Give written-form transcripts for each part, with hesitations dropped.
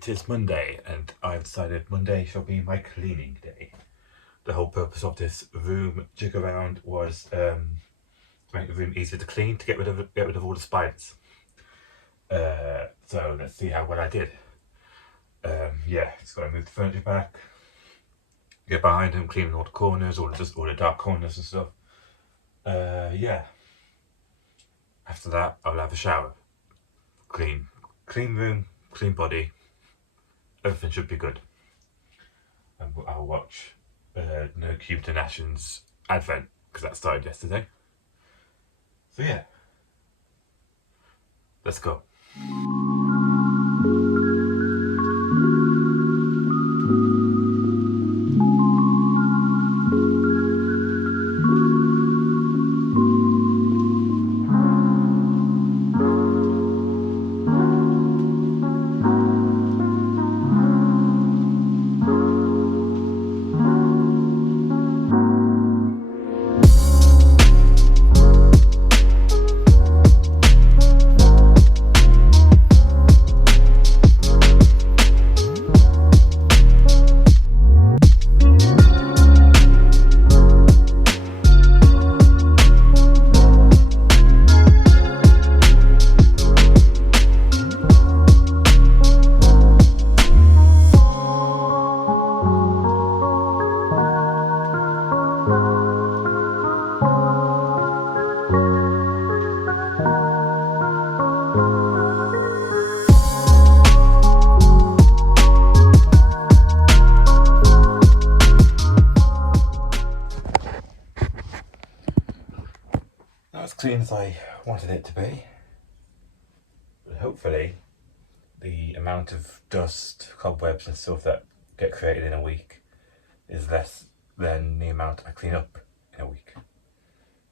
It is Monday, and I've decided Monday shall be my cleaning day. The whole purpose of this room jig around was to make the room easier to clean, to get rid of all the spiders. So let's see how well I did. Yeah, just got to move the furniture back, get behind them, cleaning all the corners, all the dark corners and stuff. Yeah. After that, I'll have a shower. Clean room, clean body. Everything should be good. And I'll watch No Cube to Nation's Advent, because that started yesterday. So yeah, let's go. As clean as I wanted it to be, but hopefully the amount of dust, cobwebs and stuff that get created in a week is less than the amount I clean up in a week.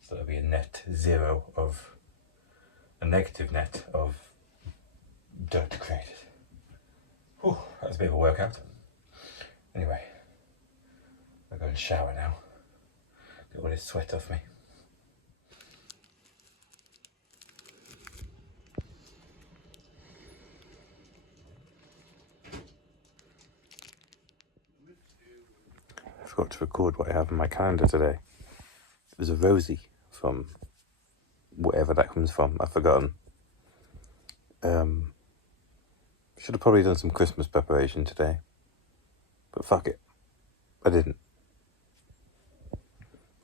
So there'll be a negative net of dirt created. Whew, that was a bit of a workout. Anyway, I'll go and shower now, get all this sweat off me. I forgot to record what I have in my calendar today. It was a Rosie from whatever that comes from, I've forgotten. Should have probably done some Christmas preparation today, but fuck it, I didn't.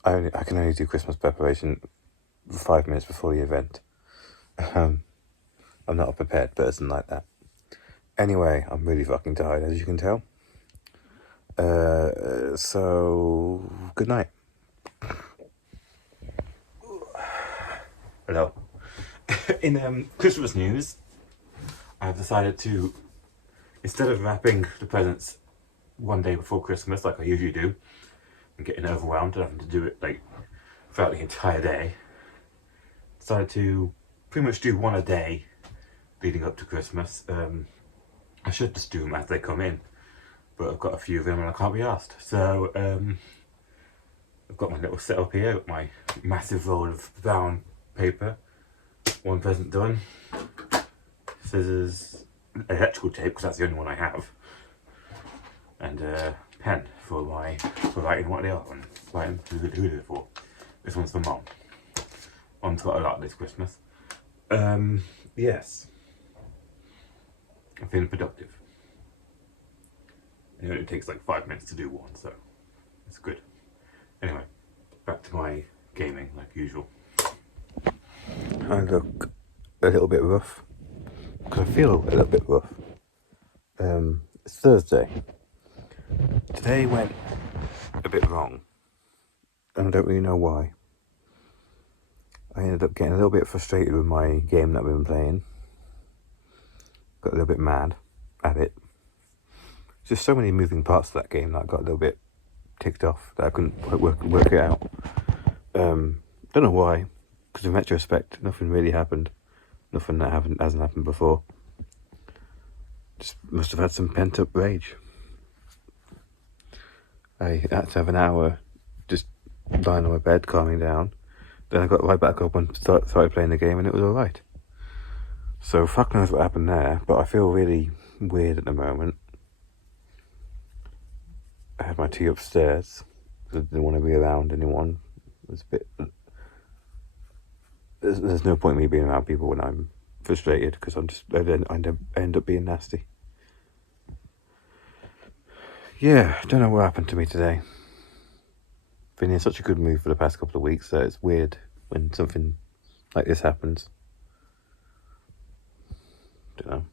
I can only do Christmas preparation 5 minutes before the event. I'm not a prepared person like that. Anyway, I'm really fucking tired, as you can tell. So good night. Hello. In Christmas news, I've decided to, instead of wrapping the presents one day before Christmas like I usually do, and getting overwhelmed and having to do it like throughout the entire day, decided to pretty much do one a day leading up to Christmas. I should just do them as they come in, but I've got a few of them and I can't be asked. So I've got my little setup here with my massive roll of brown paper, one present done, scissors, electrical tape because that's the only one I have, and a pen for writing what they are and writing who they're for. This one's for Mom. Mom's got a lot this Christmas. Yes, I'm feeling productive. It only takes like 5 minutes to do one, so it's good. Anyway, back to my gaming like usual. I look a little bit rough, because I feel a little bit rough. It's Thursday. Today went a bit wrong, and I don't really know why. I ended up getting a little bit frustrated with my game that I've been playing. Got a little bit mad at it. There's just so many moving parts to that game that I got a little bit ticked off that I couldn't quite work it out. Don't know why, because in retrospect, nothing really happened. Nothing that hasn't happened before. Just must have had some pent up rage. I had to have an hour just lying on my bed, calming down. Then I got right back up and started playing the game, and it was alright. So fuck knows what happened there, but I feel really weird at the moment. I had my tea upstairs because I didn't want to be around anyone. It was a bit. There's no point in me being around people when I'm frustrated because I end up being nasty. Yeah, I don't know what happened to me today. Been in such a good mood for the past couple of weeks that it's weird when something like this happens. Don't know.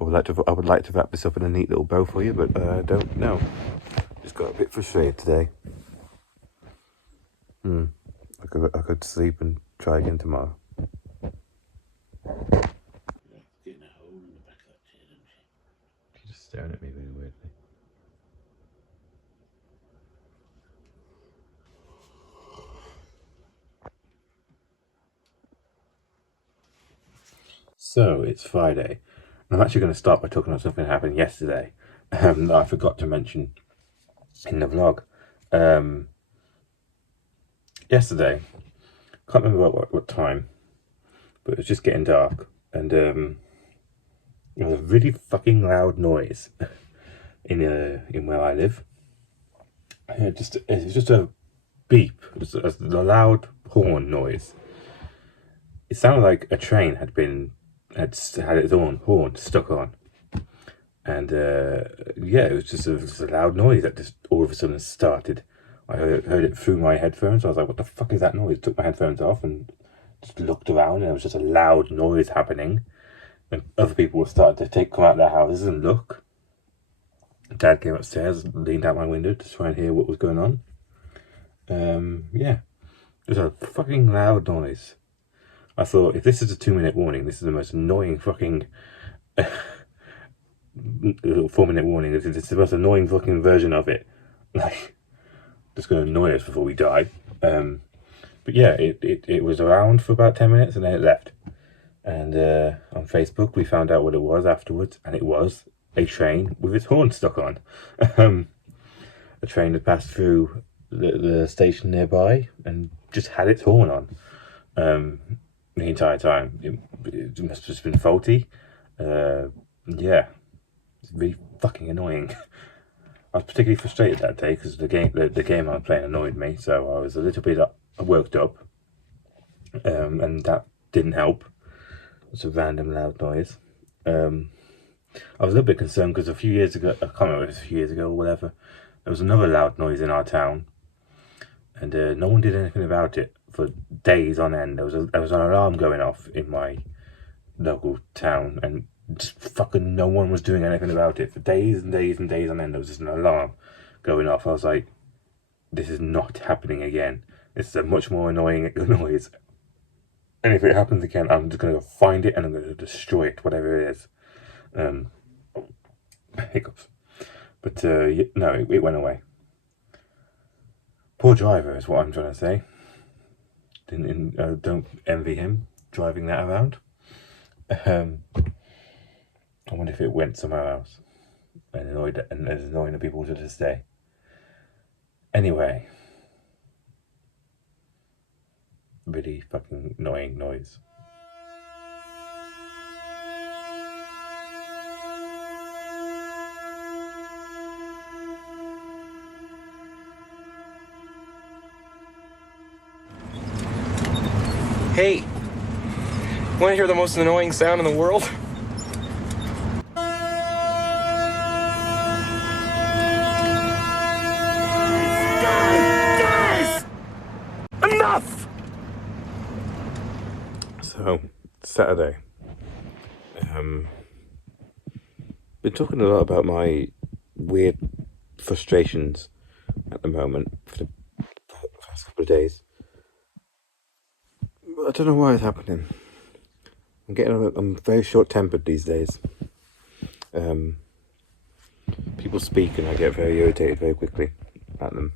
I would like to wrap this up in a neat little bow for you, but I don't know. Just got a bit frustrated today. I could sleep and try again tomorrow. Getting a hole in the back of that chair, isn't she? She's just staring at me really weirdly. So it's Friday. I'm actually going to start by talking about something that happened yesterday that I forgot to mention in the vlog. Yesterday, can't remember what time, but it was just getting dark, and there was a really fucking loud noise in where I live. It was just a beep, just a loud horn noise. It sounded like a train had had its own horn stuck on, and yeah, it was just a loud noise that just all of a sudden started. I heard it through my headphones. I was like, "What the fuck is that noise?" Took my headphones off and just looked around, and it was just a loud noise happening. And other people were starting to come out of their houses and look. Dad came upstairs, leaned out my window to try and hear what was going on. Yeah, it was a fucking loud noise. I thought, if this is a 2-minute warning, this is the most annoying fucking 4-minute warning. It's the most annoying fucking version of it. Like, just going to annoy us before we die. But yeah, it was around for about 10 minutes and then it left. And on Facebook, we found out what it was afterwards, and it was a train with its horn stuck on. A train had passed through the station nearby and just had its horn on the entire time. It must have just been faulty. Yeah, it's really fucking annoying. I was particularly frustrated that day because the game I was playing annoyed me, so I was a little bit worked up, and that didn't help. It was a random loud noise. I was a little bit concerned because a few years ago, I can't remember if it was a few years ago or whatever, there was another loud noise in our town, and no one did anything about it for days on end. There was an alarm going off in my local town, and just fucking no one was doing anything about it for days and days and days on end. There was just an alarm going off. I was like, this is not happening again. This is a much more annoying noise. And if it happens again, I'm just going to go find it and I'm going to destroy it, whatever it is. Hiccups. But no, it went away. Poor driver is what I'm trying to say. Don't envy him driving that around. I wonder if it went somewhere else and is annoying the people to this day. Anyway, really fucking annoying noise. Hey, want to hear the most annoying sound in the world? Guys! Enough! So, Saturday. Been talking a lot about my weird frustrations at the moment for the past couple of days. But I don't know why it's happening. I'm very short-tempered these days. People speak and I get very irritated very quickly at them.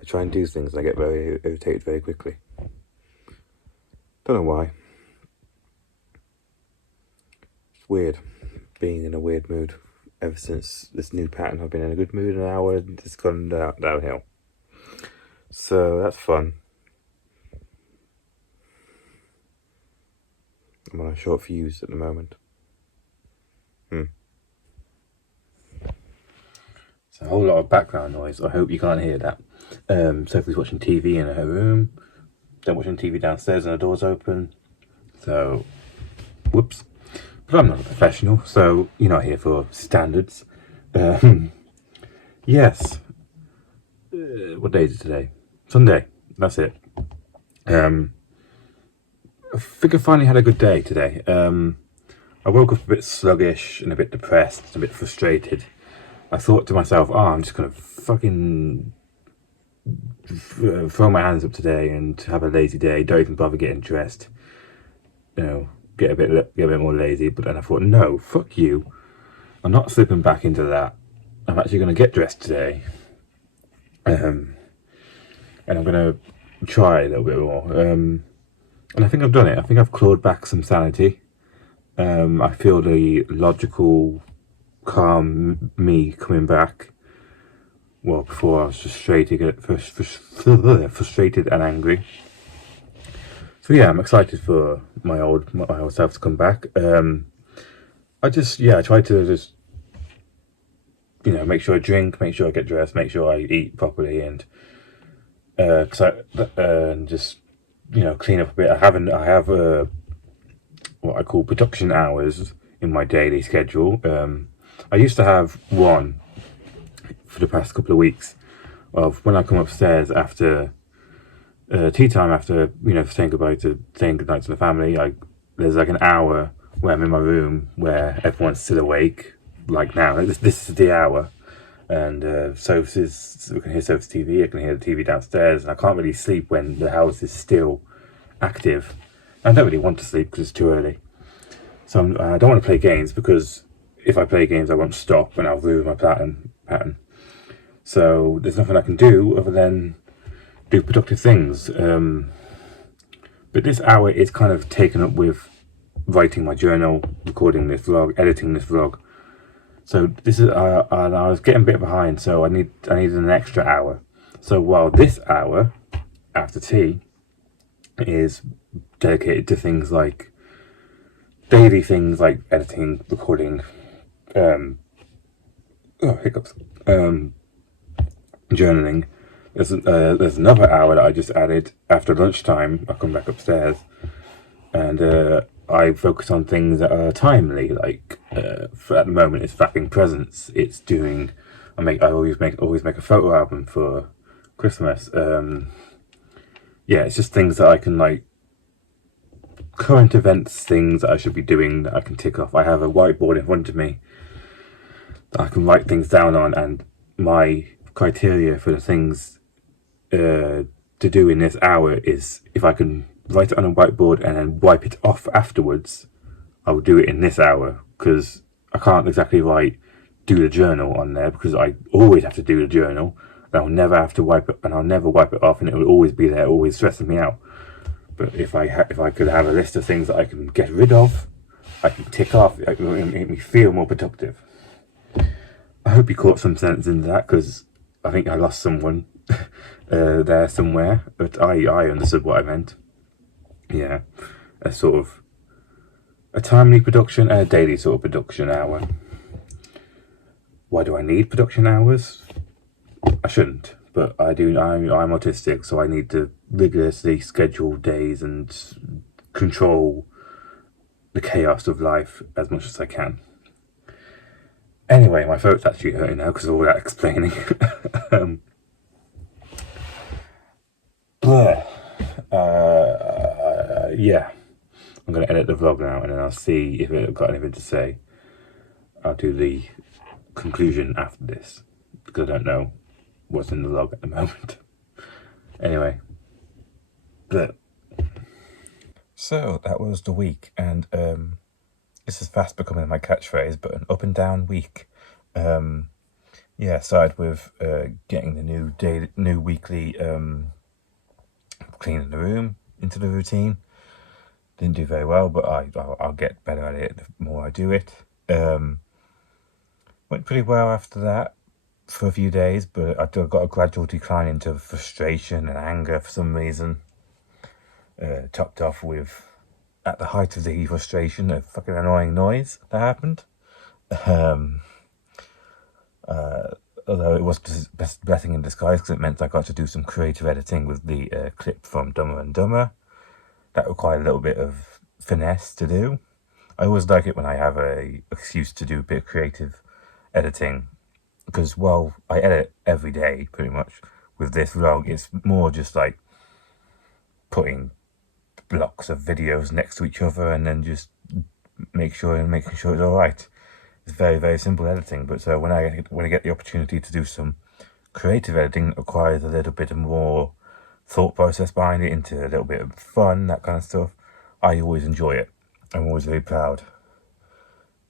I try and do things and I get very irritated very quickly. Don't know why. It's weird being in a weird mood. Ever since this new pattern, I've been in a good mood an hour and it's gone downhill. So that's fun. I'm on a short fuse at the moment. It's a whole lot of background noise. I hope you can't hear that. Sophie's watching TV in her room. Don't watch TV downstairs and the door's open. So, whoops. But I'm not a professional, so you're not here for standards. Yes. What day is it today? Sunday. That's it. I think I finally had a good day today. I woke up a bit sluggish and a bit depressed, a bit frustrated. I thought to myself, oh, I'm just going to fucking throw my hands up today and have a lazy day, don't even bother getting dressed, you know, get a bit more lazy. But then I thought, no, fuck you, I'm not slipping back into that. I'm actually going to get dressed today, and I'm going to try a little bit more, and I think I've done it. I think I've clawed back some sanity. I feel the logical, calm me coming back. Well, before I was frustrated and angry. So yeah, I'm excited for my old self to come back. I try to just, you know, make sure I drink, make sure I get dressed, make sure I eat properly, and just, you know, clean up a bit. I have what I call production hours in my daily schedule. I used to have one for the past couple of weeks of when I come upstairs after tea time, after, you know, saying goodnight to the family. There's like an hour where I'm in my room where everyone's still awake, like now. This is the hour, and we can hear Sophie's TV. I can hear the TV downstairs, and I can't really sleep when the house is still active. I don't really want to sleep because it's too early. So I don't want to play games, because if I play games I won't stop and I'll ruin my pattern. So there's nothing I can do other than do productive things. But this hour is kind of taken up with writing my journal, recording this vlog, editing this vlog. So this is, and I was getting a bit behind, so I needed an extra hour. So while this hour after tea is dedicated to things like daily things like editing, recording, journaling, there's another hour that I just added after lunchtime. I come back upstairs and I focus on things that are timely, like for at the moment it's wrapping presents. It's doing, I always make a photo album for Christmas. Yeah, it's just things that I can, like, current events, things that I should be doing that I can tick off. I have a whiteboard in front of me that I can write things down on, and my criteria for the things to do in this hour is, if I can write it on a whiteboard and then wipe it off afterwards, I will do it in this hour, because I can't exactly write do the journal on there, because I always have to do the journal, and I'll never have to wipe it, and I'll never wipe it off, and it will always be there, always stressing me out. But if I could have a list of things that I can get rid of, I can tick off, it will make me feel more productive. I hope you caught some sense in that, because I think I lost someone there somewhere, but I understood what I meant. Yeah, a sort of a timely production and a daily sort of production hour. Why do I need production hours? I shouldn't, but I do. I'm autistic, so I need to rigorously schedule days and control the chaos of life as much as I can. Anyway, my throat's actually hurting now because of all that explaining. Yeah, I'm going to edit the vlog now, and then I'll see if I've got anything to say. I'll do the conclusion after this, because I don't know what's in the vlog at the moment. Anyway, so that was the week, and this is fast becoming my catchphrase, but an up and down week. Yeah, started with getting the new weekly cleaning the room into the routine. Didn't do very well, but I'll get better at it the more I do it. Went pretty well after that for a few days, but I got a gradual decline into frustration and anger for some reason. Topped off with, at the height of the frustration, a fucking annoying noise that happened. Although it was just a blessing in disguise because it meant I got to do some creative editing with the clip from Dumber and Dumber. That required a little bit of finesse to do. I always like it when I have a excuse to do a bit of creative editing because, well, I edit every day pretty much. With this vlog, it's more just like putting blocks of videos next to each other and then just making sure it's all right. It's very, very simple editing, but so when I get the opportunity to do some creative editing, it requires a little bit more thought process behind it, into a little bit of fun, that kind of stuff. I always enjoy it. I'm always very proud,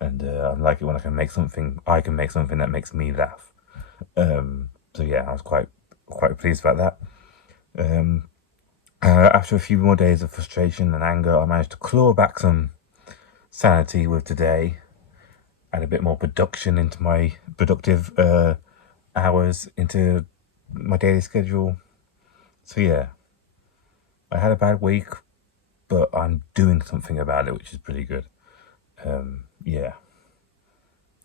and I like it when I can make something that makes me laugh. So yeah, I was quite pleased about that. After a few more days of frustration and anger, I managed to claw back some sanity with today. Add a bit more production into my productive hours into my daily schedule. So yeah, I had a bad week, but I'm doing something about it, which is pretty good. Yeah,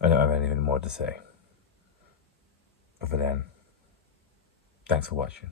I don't have anything more to say other than thanks for watching.